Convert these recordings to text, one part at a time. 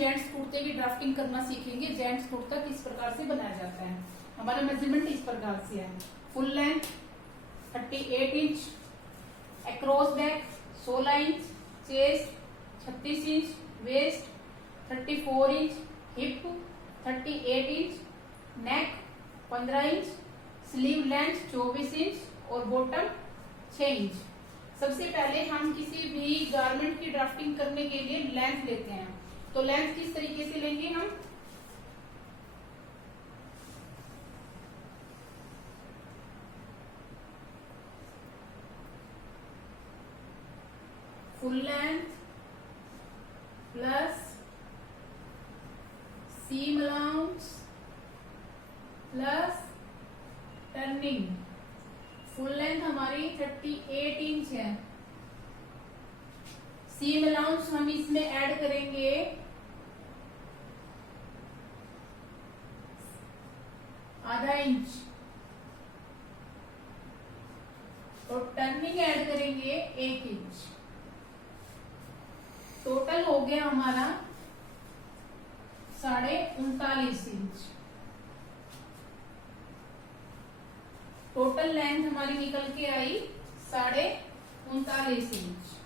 Gents कुर्ते की drafting करना सीखेंगे। जेंट्स कुर्ता किस प्रकार से बनाया जाता है। हमारा मेजरमेंट इस प्रकार से है। Full length 38 inch, across back 16 inch, chest 36 inch, waist 34 inch, hip 38 inch, neck 15 inch, sleeve length 24 inch और बॉटम 6 इंच। सबसे पहले हम किसी भी गारमेंट की ड्राफ्टिंग करने के लिए लेंथ लेते हैं। तो लेंथ किस तरीके से लेंगे हम, full length plus seam allowance plus turning. Full length हमारी 38 इंच है। सीम अलाउंस हम इसमें ऐड करेंगे आधा इंच और टर्निंग ऐड करेंगे 1 इंच। टोटल हो गया हमारा 39.5 इंच। टोटल लेंथ हमारी निकल के आई 39.5 इंच।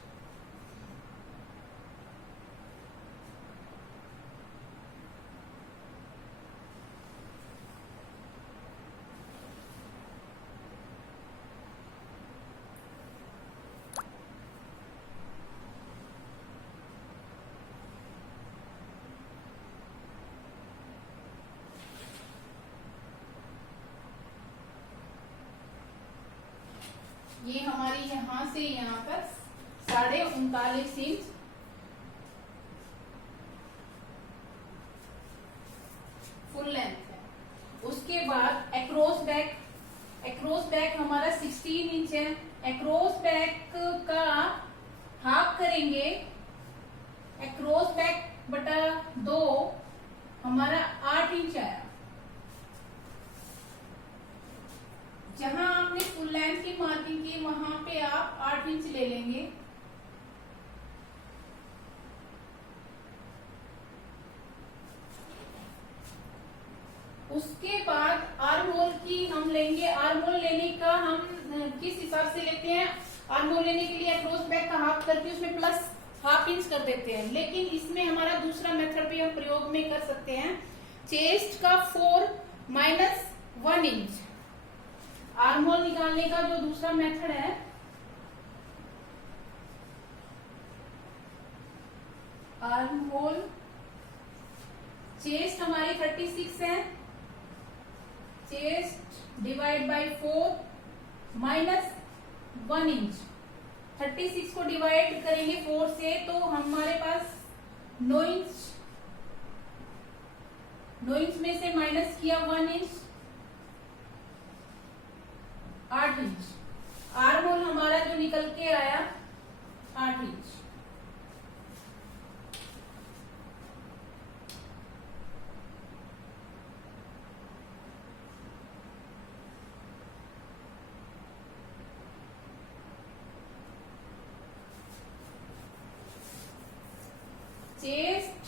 ये हमारी यहां से यहां तक 39.5 इंच फुल लेंथ है। उसके बाद अक्रॉस बैक हमारा 16 इंच है। अक्रॉस बैक का हाफ करेंगे, अक्रॉस बैक बटा 2 हमारा 8 इंच आया। जहां आपने फुल लेंथ की मार्किंग की वहां पे आप 8 इंच ले लेंगे। उसके बाद आर्म होल की हम लेंगे। आर्म होल लेने का हम किस हिसाब से लेते हैं, आर्म होल लेने के लिए अक्रॉस बैक का हाफ करके उसमें प्लस ½ इंच कर देते हैं। लेकिन इसमें हमारा दूसरा मेथड भी हम प्रयोग में कर सकते हैं। चेस्ट का 4 माइनस 1 इंच। आर्म होल निकालने का जो दूसरा मेथड है, आर्म होल चेस्ट हमारी 36 है। Chest divide by 4 minus 1 inch. 36 को डिवाइड करेंगे 4 से तो हमारे पास 9 इंच। 9 इंच में से माइनस किया 1 इंच, 8 इंच। आर्म होल हमारा जो निकल के आया 8 inch. Chest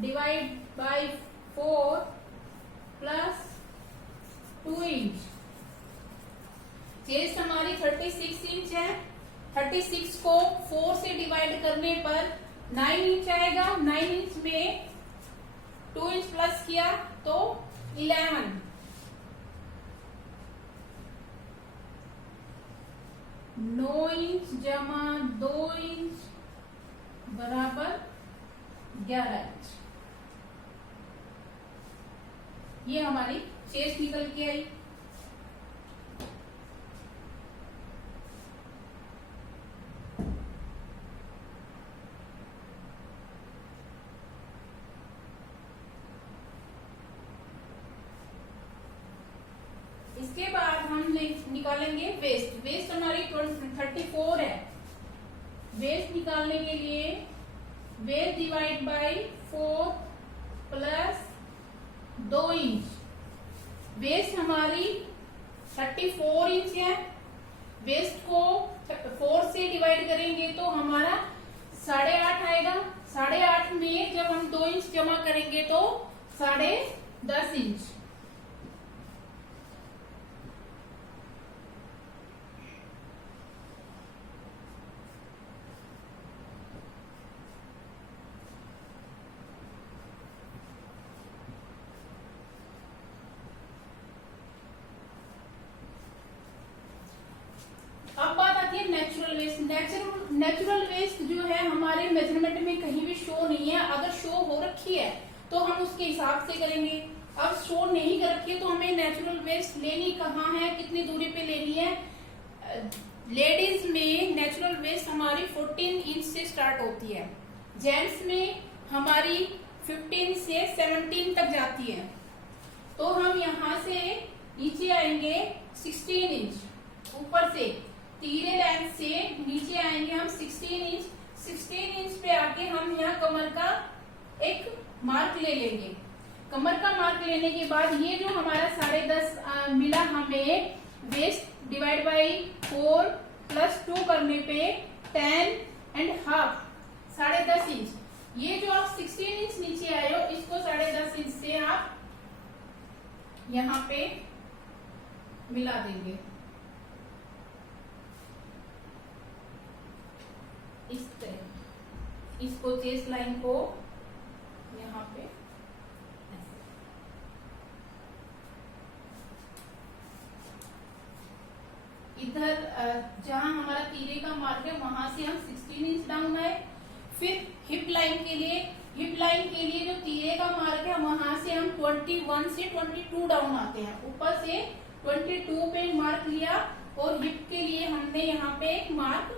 divide by 4 plus 2 inch. Chest हमारी 36 इंच है। 36 को 4 से डिवाइड करने पर 9 इंच आएगा। 9 इंच में 2 इंच प्लस किया तो 11। 9 इंच जमा 2 इंच बराबर 11 इंच। ये हमारी चेस्ट निकल के आई। इसके बाद हम निकालेंगे वेस्ट। वेस्ट हमारी 34 है। वेस्ट निकालने के लिए waist divide by 4 plus 2 inch. Waist हमारी 34 इंच है। वेस्ट को 4 से डिवाइड करेंगे तो हमारा 8.5 आएगा। 8.5 में जब हम 2 इंच जमा करेंगे तो 10.5 इंच। अब बात आती है नेचुरल वेस्ट। नेचुरल वेस्ट जो है हमारे मेजरमेंट में कहीं भी शो नहीं है। अगर शो हो रखी है तो हम उसके हिसाब से करेंगे। अब शो नहीं कर रखी है तो हमें नेचुरल वेस्ट लेनी कहाँ है, कितनी दूरी पे लेनी है। लेडीज में नेचुरल वेस्ट हमारी 14 इंच से स्टार्ट होती है, जेंट्स में हमारी 15 से 17 तक जाती है। तो हम यहाँ से नीचे आएंगे 16 इंच, ऊपर से तीरे लाइन से नीचे आएंगे हम 16 इंच। 16 इंच पे आके हम यहाँ कमर का एक मार्क ले लेंगे। कमर का मार्क लेने के बाद ये जो हमारा 10.5 मिला हमें वेस्ट डिवाइड बाई 4 प्लस 2 करने पे 10.5 10.5 इंच। ये जो आप 16 इंच नीचे आए हो इसको 10.5 इंच से आप यहाँ पे मिला देंगे इस तरह। इसको चेस्ट लाइन को यहाँ पे इधर जहां हमारा तीरे का मार्क है वहां से हम 16 इंच डाउन आए। फिर हिप लाइन के लिए जो तीरे का मार्क है वहां से हम 21 से 22 डाउन आते हैं। ऊपर से 22 पे मार्क लिया और हिप के लिए हमने यहाँ पे एक मार्क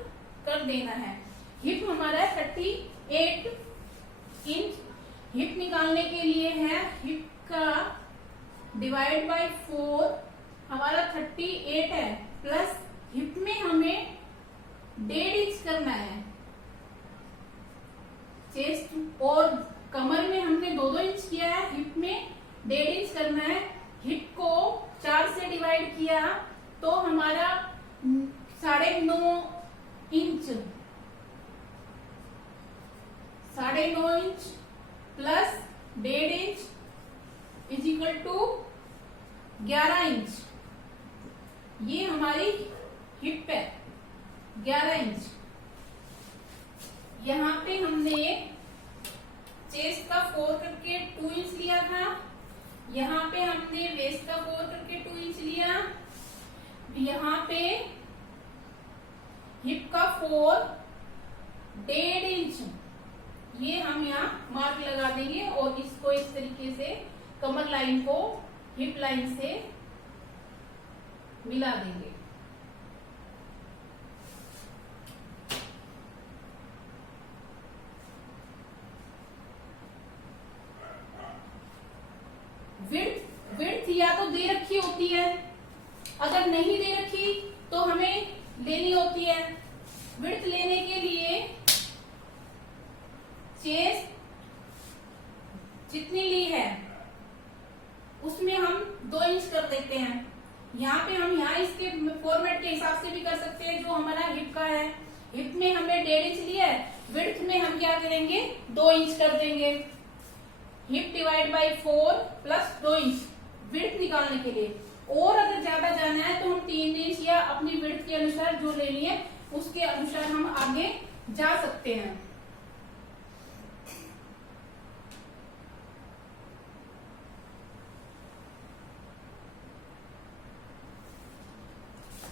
कर देना है। हिप हमारा 38 इंच। हिप निकालने के लिए है हिप का डिवाइड बाय 4 हमारा 38 है, प्लस हिप में हमें 1.5 इंच करना है। चेस्ट और कमर में हमने 2-2 इंच किया है, हिप में 1.5 इंच करना है। हिप को 4 से डिवाइड किया तो हमारा 9.5 inch, 9.5 inch plus 1.5 inch is equal to 11 inch. ये हमारी हिप है 11 इंच। यहाँ पे हमने चेस्ट का 4 करके 2 इंच लिया था, यहाँ पे हमने वेस्ट का 4 करके 2 इंच लिया, यहाँ पे हिप का 4 1.5 इंच। ये हम यहाँ मार्क लगा देंगे और इसको इस तरीके से कमर लाइन को हिप लाइन से मिला देंगे। विड्थ या तो दे रखी होती है, अगर नहीं दे रखी तो हमें लेनी होती है। विड्थ लेने के लिए चेस्ट जितनी ली है उसमें हम 2 इंच कर देते हैं। यहाँ पे हम इसके फॉर्मेट के हिसाब से भी कर सकते हैं जो हमारा हिप का है। हिप में हमने 1.5 इंच लिया है, विड्थ में हम क्या करेंगे 2 इंच कर देंगे। Hip divide by 4 plus 2 inch width निकालने के लिए। और अगर ज्यादा जाना है तो हम 3 इंच या अपनी विड्थ के अनुसार जो लेनी है उसके अनुसार हम आगे जा सकते हैं।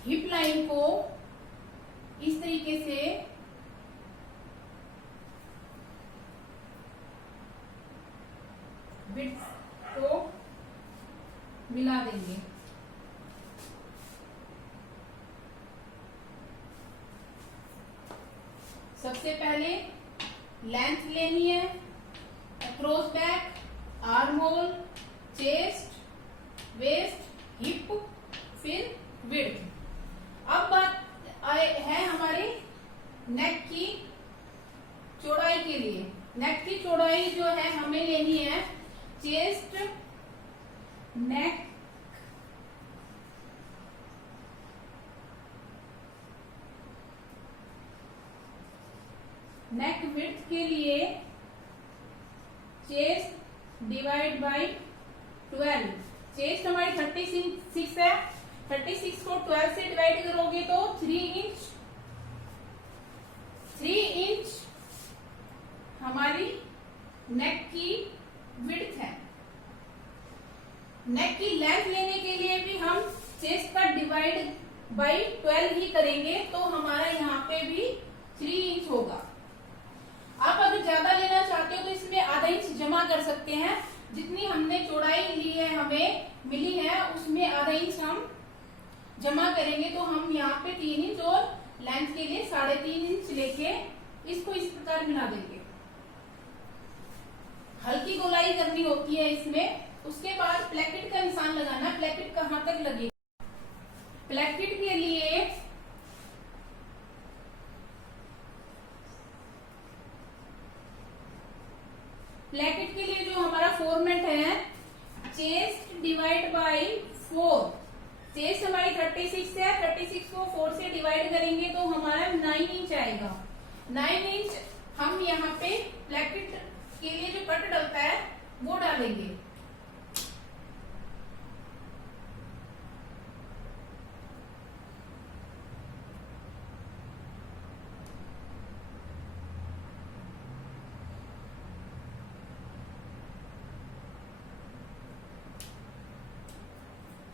हिप लाइन को इस तरीके से विड्थ को मिला देंगे। सबसे पहले लेंथ लेनी है, across back, arm hole, chest, waist, hip, फिर विड्थ। अब बात है हमारे नेक की चौड़ाई के लिए। नेक की चौड़ाई जो है हमें लेनी है चेस्ट, नेक, नेक विड्थ के लिए डिवाइड बाई 12। चेस्ट हमारी 36 है, 36 को 12 से डिवाइड करोगे तो 3 इंच हमारी नेक की विड्थ है। नेक की लेंथ लेने के लिए भी हम चेस्ट का डिवाइड बाई 12 ही करेंगे, तो हमारा यहाँ पे भी 3 इंच होगा। आप अगर ज्यादा लेना चाहते हो तो इसमें आधा इंच जमा कर सकते हैं। जितनी हमने चौड़ाई ली है, हमें मिली है, उसमें आधा इंच हम जमा करेंगे, तो हम यहाँ पे 3 इंच और लेंथ के लिए 3.5 इंच लेके इसको इस प्रकार मिला देंगे। हल्की गोलाई करनी होती है इसमें। उसके बाद प्लेकेट का निशान लगाना। प्लेकेट कहाँ तक लगेगा? प्लेकेट के लिए जो हमारा फॉर्मेट है, चेस्ट डिवाइड बाई 4। चेस्ट हमारी 36 है, 36 को 4 से डिवाइड करेंगे तो हमारा 9 इंच आएगा। 9 इंच हम यहाँ पे प्लेकेट के लिए जो कट डलता है वो डालेंगे।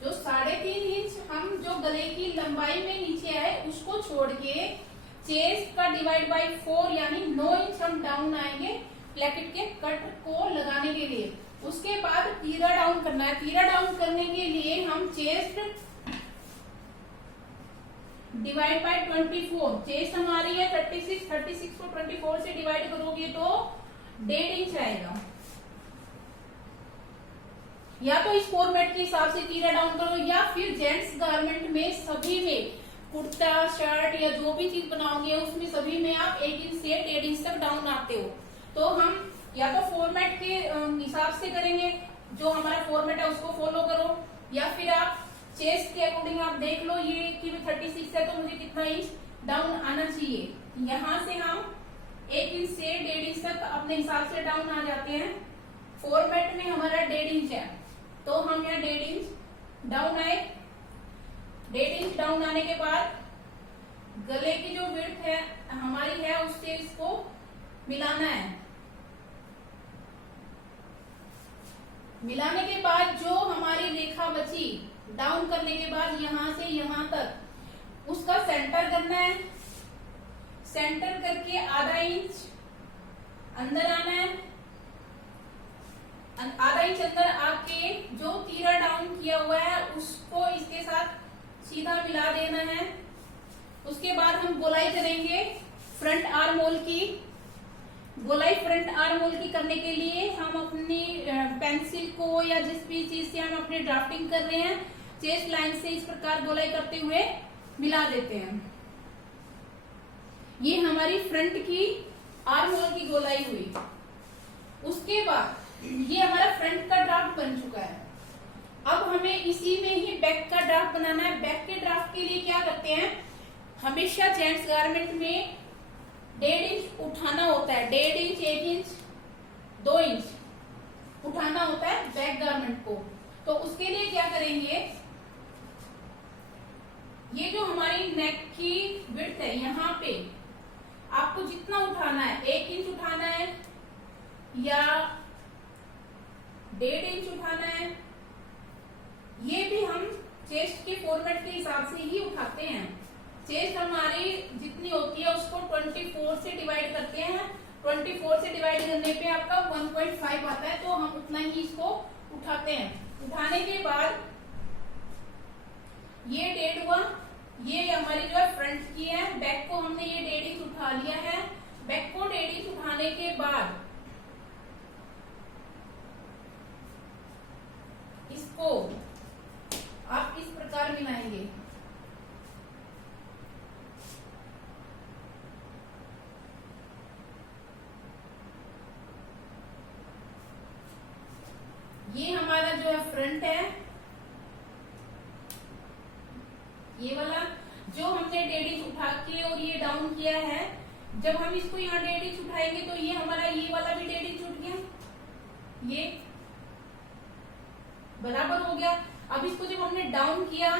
जो 3.5 इंच हम जो गले की लंबाई में नीचे आए उसको छोड़ के चेस्ट का डिवाइड बाई 4 यानी 9 इंच हम डाउन आएंगे प्लेकेट के कट को लगाने के लिए। उसके बाद तीरा डाउन करना है। तीरा डाउन करने के लिए हम चेस्ट डिवाइड बाई 24। चेस्ट हमारी है 36, 36 को 24 से डिवाइड करोगे तो 1.5 इंच आएगा। या तो इस फॉर्मेट के हिसाब से तीरा डाउन करो, या फिर जेंट्स गारमेंट में सभी में कुर्ता, शर्ट या जो भी चीज बनाओगे उसमें सभी में आप 1 इंच से 1.5 इंच तक डाउन आते हो। तो हम या तो फॉर्मेट के हिसाब से करेंगे, जो हमारा फॉर्मेट है उसको फॉलो करो, या फिर आप चेस्ट के अकॉर्डिंग आप देख लो ये कि 36 है तो मुझे कितना इंच डाउन आना चाहिए। यहाँ से हम 1 इंच से 1.5 इंच तक अपने हिसाब से डाउन आ जाते हैं। फॉर्मेट में हमारा 1.5 इंच है तो हम यहाँ 1.5 इंच डाउन आए। 1.5 इंच डाउन आने के बाद गले की जो विड्थ है हमारी है उससे इसको मिलाना है। मिलाने के बाद जो हमारी रेखा बची डाउन करने के बाद यहाँ से यहाँ तक उसका सेंटर करना है। सेंटर करके आधा इंच अंदर आना है। आधा इंच अंदर आके जो तीरा डाउन किया हुआ है उसको इसके साथ सीधा मिला देना है। उसके बाद हम गोलाई करेंगे फ्रंट आर्म होल की। गोलाई फ्रंट आर्म होल की करने के लिए हम अपनी पेंसिल को या जिस भी चीज से हम अपनी ड्राफ्टिंग कर रहे हैं चेस्ट लाइन से इस प्रकार गोलाई करते हुए मिला देते हैं। ये हमारी फ्रंट की आर्म होल की गोलाई हुई। उसके बाद ये हमारा फ्रंट का ड्राफ्ट बन चुका है। अब हमें इसी में ही बैक का ड्राफ्ट बनाना है। बैक के ड्राफ्ट के लिए क्या करते हैं, हमेशा जेंट्स गारमेंट में 1.5 इंच उठाना होता है। 1.5 इंच, 1 इंच, 2 इंच उठाना होता है बैक गारमेंट को। तो उसके लिए क्या करेंगे, ये जो हमारी नेक की विड्थ है यहाँ पे आपको जितना उठाना है, 1 इंच उठाना है या 1.5 इंच उठाना है, ये भी हम चेस्ट के फॉर्मेट के हिसाब से ही उठाते हैं। चेस्ट हमारी जितनी होती है उसको 24 से डिवाइड करते हैं। 24 से डिवाइड करने पे आपका 1.5 आता है, तो हम उतना ही इसको उठाते हैं। उठाने के बाद ये 1.5 हुआ। ये हमारी जो है फ्रंट की है। बैक को हमने ये 1.5 इंच उठा लिया है। बैक को 1.5 इंच उठाने के बाद इसको आप इस प्रकार मिलाएंगे। ये हमारा जो है फ्रंट है, ये वाला जो हमने 1.5 इंच उठा के और ये डाउन किया है। जब हम इसको यहाँ 1.5 इंच उठाएंगे तो ये हमारा ये वाला भी 1.5 इंच उठ गया। ये हो गया। अब इसको जब हमने डाउन किया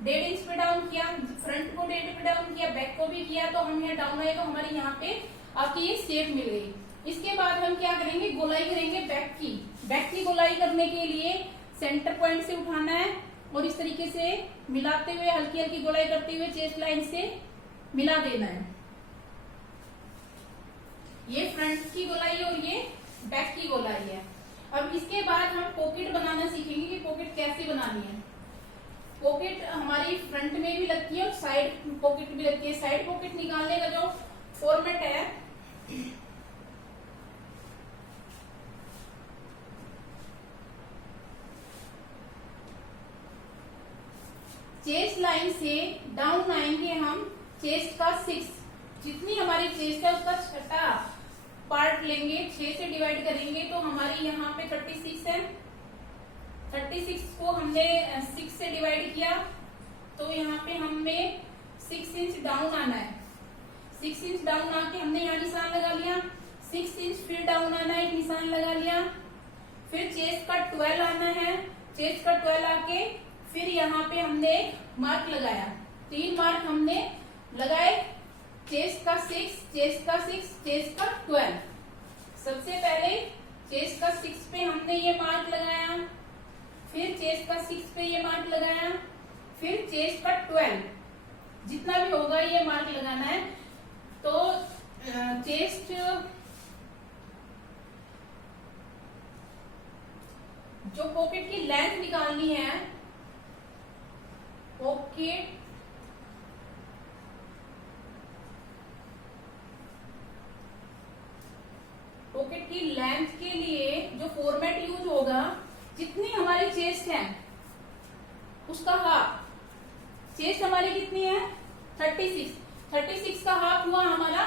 1.5 इंच पे डाउन किया, फ्रंट को 1.5 पे डाउन किया, बैक को भी किया, तो हम यहाँ डाउन आए तो हमारी यहाँ पे आपकी ये शेप मिल गई। इसके बाद हम क्या करेंगे, गोलाई करेंगे बैक की। बैक की गोलाई करने के लिए सेंटर पॉइंट से उठाना है और इस तरीके से मिलाते हुए हल्की हल्की गोलाई करते हुए चेस्ट लाइन से मिला देना है। ये फ्रंट की गोलाई और ये बैक की गोलाई है। अब इसके बाद हम पॉकेट बनाना सीखेंगे कि पॉकेट कैसे बनानी है। पॉकेट हमारी फ्रंट में भी लगती है और साइड पॉकेट भी लगती है। साइड पॉकेट निकालने का जो फॉर्मेट है, चेस्ट लाइन से डाउन आएंगे हम चेस्ट का 6, जितनी हमारी चेस्ट है उसका छठा पार्ट लेंगे, 6 से डिवाइड करेंगे तो हमारी यहाँ पे 36 है। 36 को हमने 6 से डिवाइड किया तो यहाँ पे हमें 6 इंच डाउन आना है। 6 इंच डाउन आके हमने यहाँ निशान लगा लिया, 6 इंच फिर डाउन आना है, एक निशान लगा लिया, फिर चेस्ट का 12 आना है, चेस्ट का 12 आके फिर यहाँ पे हमने मार्क लगाया, 3 मार्क हमने लगाए, चेस्ट का 6, चेस्ट का 6, चेस्ट का 12। सबसे पहले चेस्ट का 6 पे हमने ये मार्क लगाया, फिर चेस्ट का 6 पे ये मार्क लगाया, फिर चेस्ट का 12, जितना भी होगा ये मार्क लगाना है। तो चेस्ट जो पॉकेट की लेंथ निकालनी है, पॉकेट की लेंथ के लिए जो फॉर्मेट यूज होगा, जितनी हमारी चेस्ट है उसका हाफ। चेस्ट हमारी कितनी है 36, 36 का हाफ हुआ हमारा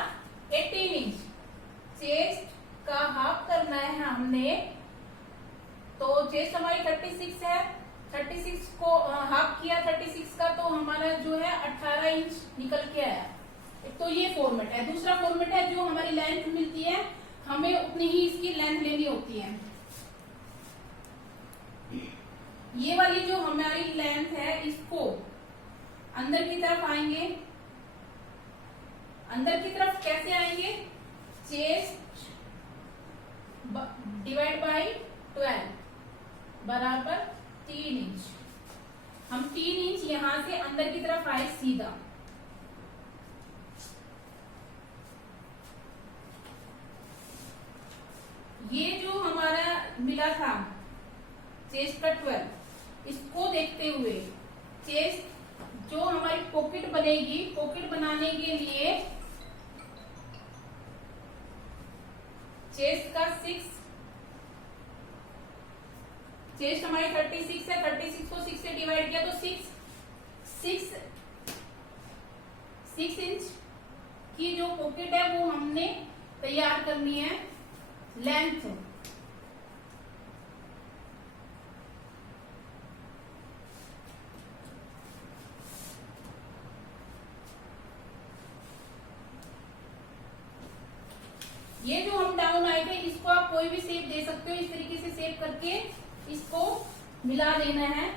18 इंच। चेस्ट का हाफ करना है हमने, तो चेस्ट हमारी 36 है, 36 को हाफ किया 36 का तो हमारा जो है 18 इंच निकल के आया। तो ये फॉर्मेट है। दूसरा फॉर्मेट है जो हमारी लेंथ मिलती है, हमें उतनी ही इसकी लेंथ लेनी होती है। ये वाली जो हमारी लेंथ है इसको अंदर की तरफ आएंगे। अंदर की तरफ कैसे आएंगे, चेस्ट डिवाइड बाय 12 बराबर 3 इंच। हम 3 इंच यहां से अंदर की तरफ आए सीधा। ये जो हमारा मिला था चेस्ट का 12, इसको देखते हुए चेस्ट जो हमारी पॉकेट बनेगी, पॉकेट बनाने के लिए चेस्ट का 6, चेस्ट हमारी 36 है, 36 को 6 से डिवाइड किया तो 6 इंच की जो पॉकेट है वो हमने तैयार करनी है लेंथ। ये जो हम डाउन आए थे इसको आप कोई भी शेप दे सकते हो, इस तरीके से शेप करके इसको मिला देना है।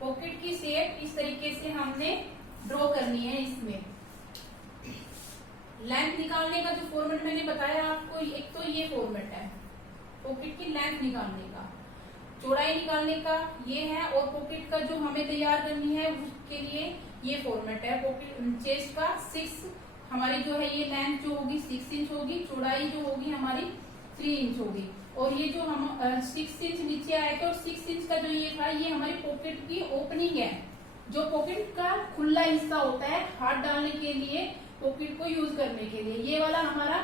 पॉकेट की शेप इस तरीके से हमने ड्रॉ करनी है। इसमें लेंथ निकालने का जो फॉर्मेट मैंने बताया आपको, एक तो ये फॉर्मेट है पॉकेट की लेंथ निकालने का, चौड़ाई निकालने का ये है, और पॉकेट का जो हमें तैयार करनी है उसके लिए ये फॉर्मेट है। पॉकेट चेस्ट का 6 हमारी जो है ये लेंथ जो होगी 6 इंच होगी, चौड़ाई जो होगी हमारी 3 इंच होगी, और ये जो हम 6 इंच नीचे आए थे और 6 इंच का जो ये था ये हमारी पॉकेट की ओपनिंग है। जो पॉकेट का खुला हिस्सा होता है हाथ डालने के लिए, पॉकेट को यूज करने के लिए, ये वाला हमारा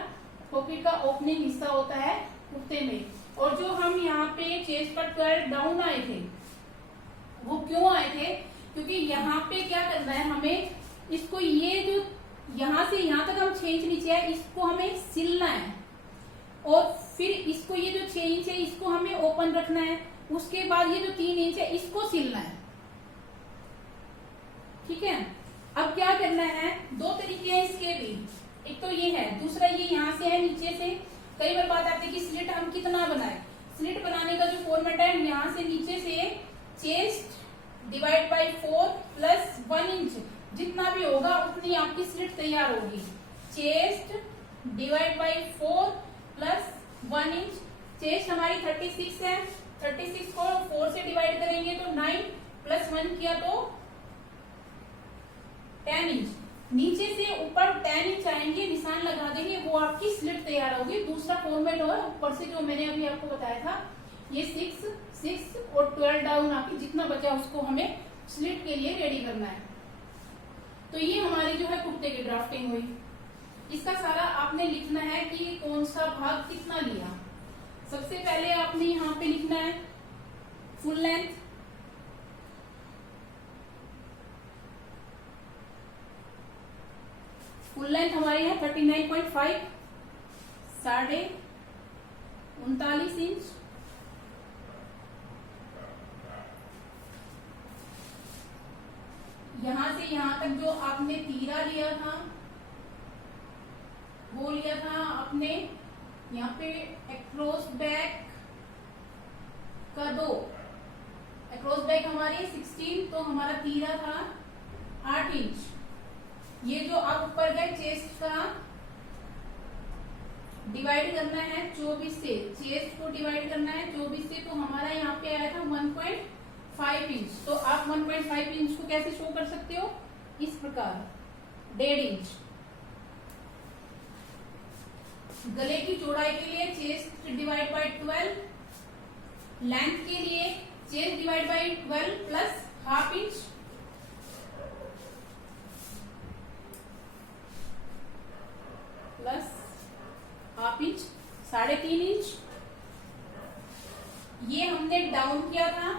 पॉकेट का ओपनिंग हिस्सा होता है कुर्ते में। और जो हम यहाँ पे चेस्ट पर 12 डाउन आए थे वो क्यों आए थे, क्योंकि यहाँ पे क्या करना है हमें, इसको ये जो यहाँ से यहाँ तक हम 6 इंच नीचे है इसको हमें सिलना है, और फिर इसको ये जो 6 इंच है इसको हमें ओपन रखना है, उसके बाद ये जो 3 इंच है इसको सिलना है। ठीक है, अब क्या करना है, दो तरीके हैं इसके भी, एक तो ये है, दूसरा ये यहाँ से है नीचे से। कई बार बात आती है कि स्लिट हम कितना बनाए, स्लिट बनाने का जो फॉर्मेट है यहाँ से नीचे से chest divide by 4 plus 1 inch, जितना भी होगा उतनी आपकी स्लिट तैयार होगी। Chest divide by 4 plus 1 inch, chest हमारी 36 है, 36 को 4 से डिवाइड करेंगे तो 9 प्लस 1 किया तो 10 इंच। नीचे से ऊपर 10 इंच आएंगे, निशान लगा देंगे, वो आपकी स्लिट तैयार होगी। दूसरा फॉर्मेट हो, ऊपर से जो मैंने अभी आपको बताया था, ये 6 6 और 12 डाउन आपकी जितना बचा उसको हमें स्लिट के लिए रेडी करना है। तो ये हमारी जो है कुर्ते की ड्राफ्टिंग हुई। इसका सारा आपने लिखना है कि कौन सा भाग कितना लिया। सबसे पहले आपने यहाँ पे लिखना है फुल लेंथ, फुल लेंथ हमारी है 39.5, 39.5 इंच। यहां से यहां तक जो आपने तीरा लिया था वो लिया था आपने यहाँ पे अक्रॉस बैक का 2, अक्रॉस बैक हमारी 16, तो हमारा तीरा था 8 इंच। ये जो आप ऊपर गए चेस्ट का डिवाइड करना है 24 से, चेस्ट को डिवाइड करना है 24 से, तो हमारा यहाँ पे आया था 1.5 इंच। तो आप 1.5 इंच को कैसे शो कर सकते हो, इस प्रकार 1.5 इंच। गले की चौड़ाई के लिए चेस्ट डिवाइड बाई 12, लेंथ के लिए chest divide by 12 plus half inch, plus half inch 3.5 inch. ये हमने डाउन किया था,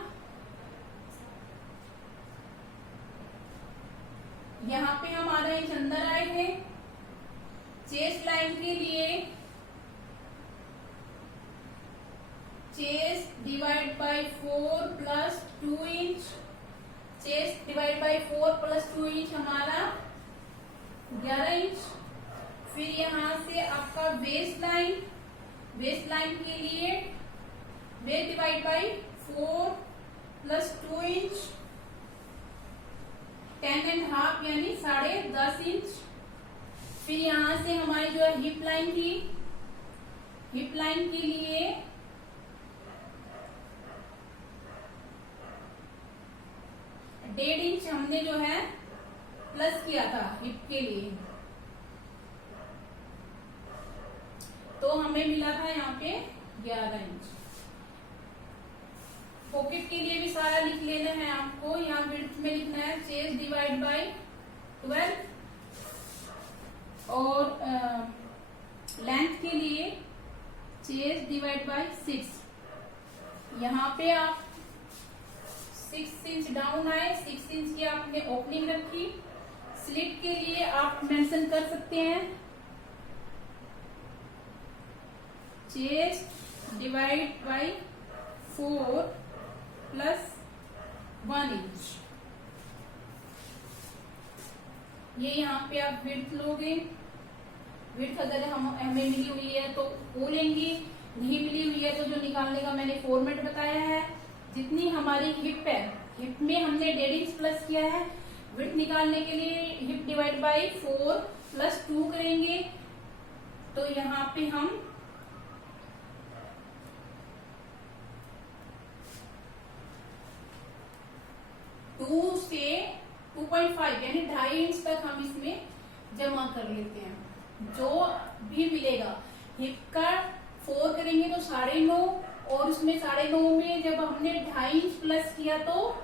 यहाँ पे हम 8 इंच अंदर आए थे। चेस्ट लाइन के लिए chest divide by 4 plus 2 inch, chest divide by 4 plus 2 inch हमारा 11 इंच। फिर यहां से आपका वेस्ट लाइन, वेस्ट लाइन के लिए waist divide by 4 plus 2 inch, 10.5 यानी 10.5 इंच। फिर यहां से हमारी जो है हिप लाइन थी, हिप लाइन के लिए डेढ़ इंच हमने जो है प्लस किया था हिप के लिए, तो हमें मिला था यहाँ पे 11 इंच। पॉकेट के लिए भी सारा लिख लेना है आपको। यहाँ विड्थ में लिखना है चेस्ट डिवाइड बाई 12 और लेंथ के लिए चेस्ट डिवाइड बाई 6। यहाँ पे आप 6 इंच डाउन आए, 6 इंच की आपने ओपनिंग रखी। स्लिट के लिए आप मेंशन कर सकते हैं chest divide by 4 plus 1 inch. ये यहाँ पे आप विड्थ लोगे, विड्थ अगर हमें मिली हुई है तो वो लेंगे, नहीं मिली हुई है तो जो निकालने का मैंने फॉर्मेट बताया है, जितनी हमारी हिप है, हिप में हमने 1.5 इंच प्लस किया है, विड्थ निकालने के लिए हिप डिवाइड बाई 4 प्लस 2 करेंगे। तो यहाँ पे हम 2 से 2.5 यानी 2.5 इंच तक हम इसमें जमा कर लेते हैं। जो भी मिलेगा हिप का 4 करेंगे तो 9.5, और उसमें 9.5 में जब हमने 2.5 इंच प्लस किया तो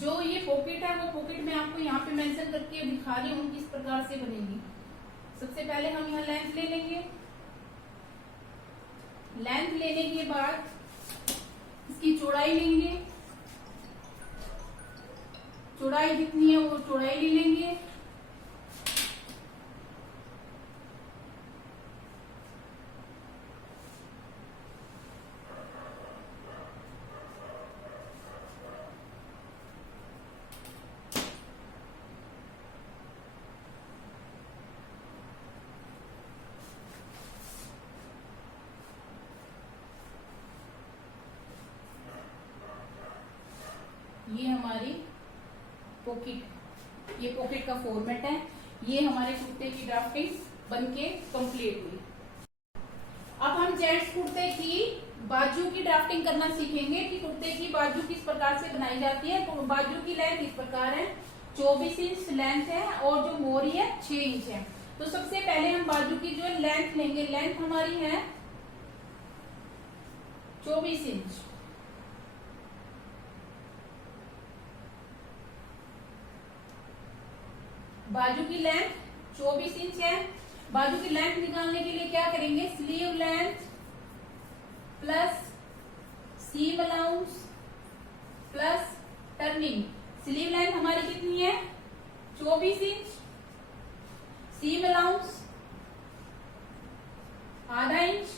जो ये पॉकेट है वो पॉकेट में आपको यहाँ पे मेंशन करके दिखा रही हूँ किस प्रकार से बनेगी। सबसे पहले हम यहाँ लेंथ ले लेंगे। लेंथ लेने के बाद इसकी चौड़ाई लेंगे। चौड़ाई जितनी है वो चौड़ाई ले लेंगे। ये हमारी पॉकेट, ये पॉकेट का फॉर्मेट है। ये हमारे कुर्ते की ड्राफ्टिंग बनके कंप्लीट हुई। अब हम जेंट्स कुर्ते की बाजू की ड्राफ्टिंग करना सीखेंगे कि कुर्ते की बाजू किस प्रकार से बनाई जाती है। तो बाजू की लेंथ इस प्रकार है, 24 इंच लेंथ है और जो मोरी है 6 इंच है। तो सबसे पहले हम बाजू की जो लेंथ लेंगे, लेंथ हमारी है 24 इंच। बाजू की लेंथ 24 इंच है। बाजू की लेंथ निकालने के लिए क्या करेंगे, sleeve length plus seam allowance plus turning. Sleeve length हमारी कितनी है 24 इंच, सीम अलाउंस आधा इंच,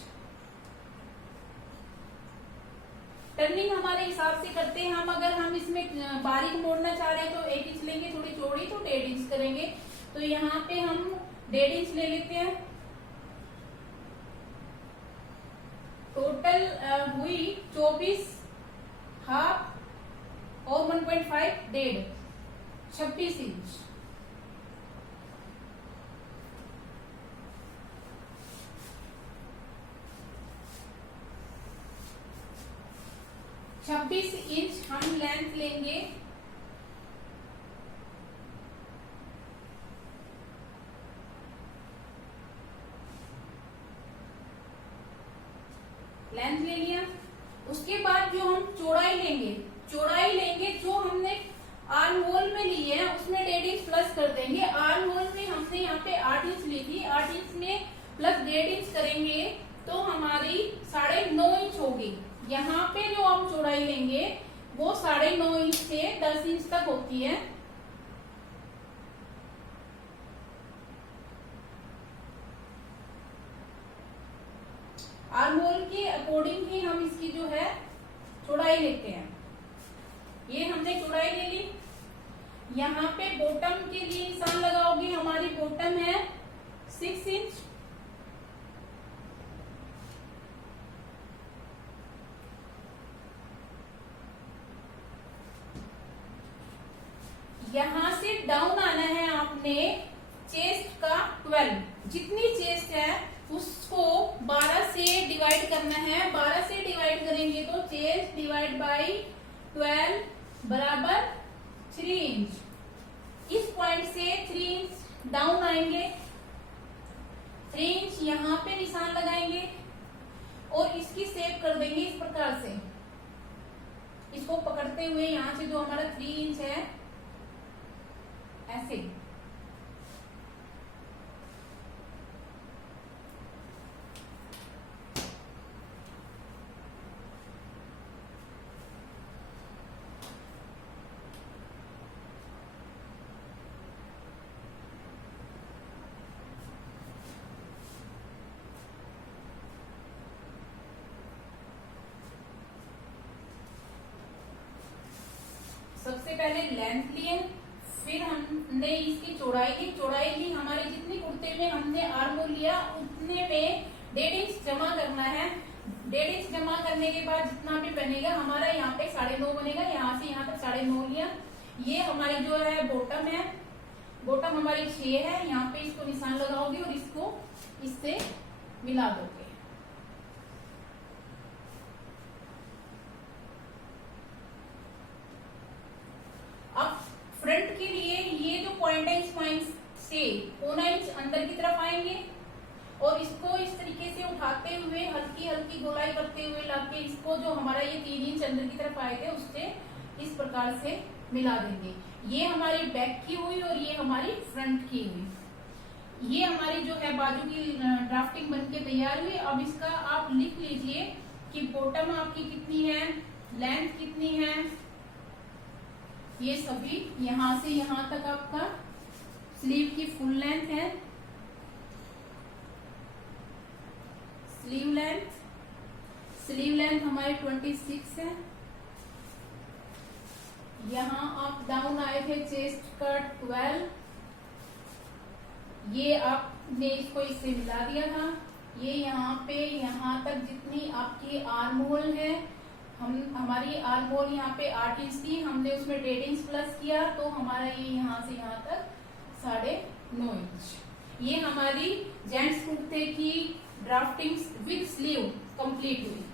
टर्निंग हमारे हिसाब से करते हैं हम। अगर हम इसमें बारीक मोड़ना चाह रहे हैं तो 1 इंच लेंगे, थोड़ी चौड़ी तो 1.5 इंच करेंगे। तो यहाँ पे हम 1.5 इंच ले लेते हैं। टोटल हुई 24 हाफ और 1.5 1.5 26 इंच। छब्बीस इंच हम लेंथ लेंगे। लेंथ ले लिया। उसके बाद जो हम चौड़ाई लेंगे, चौड़ाई लेंगे जो हमने आर्म होल में ली है उसमें 1.5 इंच प्लस कर देंगे। आर्म होल में हमने यहाँ पे 8 इंच ली थी, 8 इंच में प्लस 1.5 इंच करेंगे तो हमारी 9.5 इंच होगी। यहाँ पे जो हम चौड़ाई लेंगे वो 9.5 इंच से 10 इंच तक होती है। आर्म होल के अकॉर्डिंग ही हम इसकी जो है चौड़ाई लेते हैं। ये हमने चौड़ाई ले ली। यहाँ पे बॉटम के लिए निशान लगाओगे, हमारी बॉटम है 6 इंच। यहां से डाउन आना है आपने चेस्ट का 12, जितनी चेस्ट है उसको 12 से डिवाइड करना है। 12 से डिवाइड करेंगे तो चेस्ट डिवाइड बाई 12 बराबर 3 इंच। इस पॉइंट से 3 इंच डाउन आएंगे, 3 इंच यहाँ पे निशान लगाएंगे और इसकी शेप कर देंगे इस प्रकार से। इसको पकड़ते हुए यहाँ से जो हमारा 3 इंच है ऐसे। सबसे पहले लेंथ लिए, फिर हमने इसकी चौड़ाई ली। चौड़ाई ली हमारे जितनी कुर्ते में हमने आर्म होल लिया उतने में 1.5 इंच जमा करना है। 1.5 इंच जमा करने के बाद जितना भी बनेगा हमारा यहाँ पे 9.5 बनेगा। यहाँ से यहाँ तक 9.5 लिया। ये हमारी जो है बॉटम है, बॉटम हमारी 6 है। यहाँ पे इसको निशान लगाओगे और इसको इससे मिला दोगे। अब फ्रंट के लिए ये जो पॉइंट है इस पॉइंट से 1.25 इंच अंदर की तरफ आएंगे और इसको इस तरीके से उठाते हुए हल्की हल्की गोलाई करते हुए लाके इसको जो हमारा ये 3 इंच अंदर की तरफ आए थे उससे इस प्रकार से मिला देंगे। ये हमारी बैक की हुई और ये हमारी फ्रंट की हुई। ये हमारी जो है बाजू की ड्राफ्टिंग बनके तैयार हुई। अब इसका आप लिख लीजिए कि बॉटम आपकी कितनी है, लेंथ कितनी है, ये सभी यहाँ से यहाँ तक आपका स्लीव की फुल लेंथ है। स्लीव लेंथ हमारी 26 है। यहाँ आप डाउन आए थे चेस्ट कट 12, ये आपने इसको इससे मिला दिया था। ये यहाँ पे यहाँ तक जितनी आपकी आर्म होल है, हमारी आर्म होल यहाँ पे 8 इंच थी, हमने उसमें 1.5 इंच प्लस किया, तो हमारा ये यहाँ से यहाँ तक 9.5 इंच। ये हमारी जेंट्स कुर्ते की ड्राफ्टिंग विद स्लीव कंप्लीट हुई।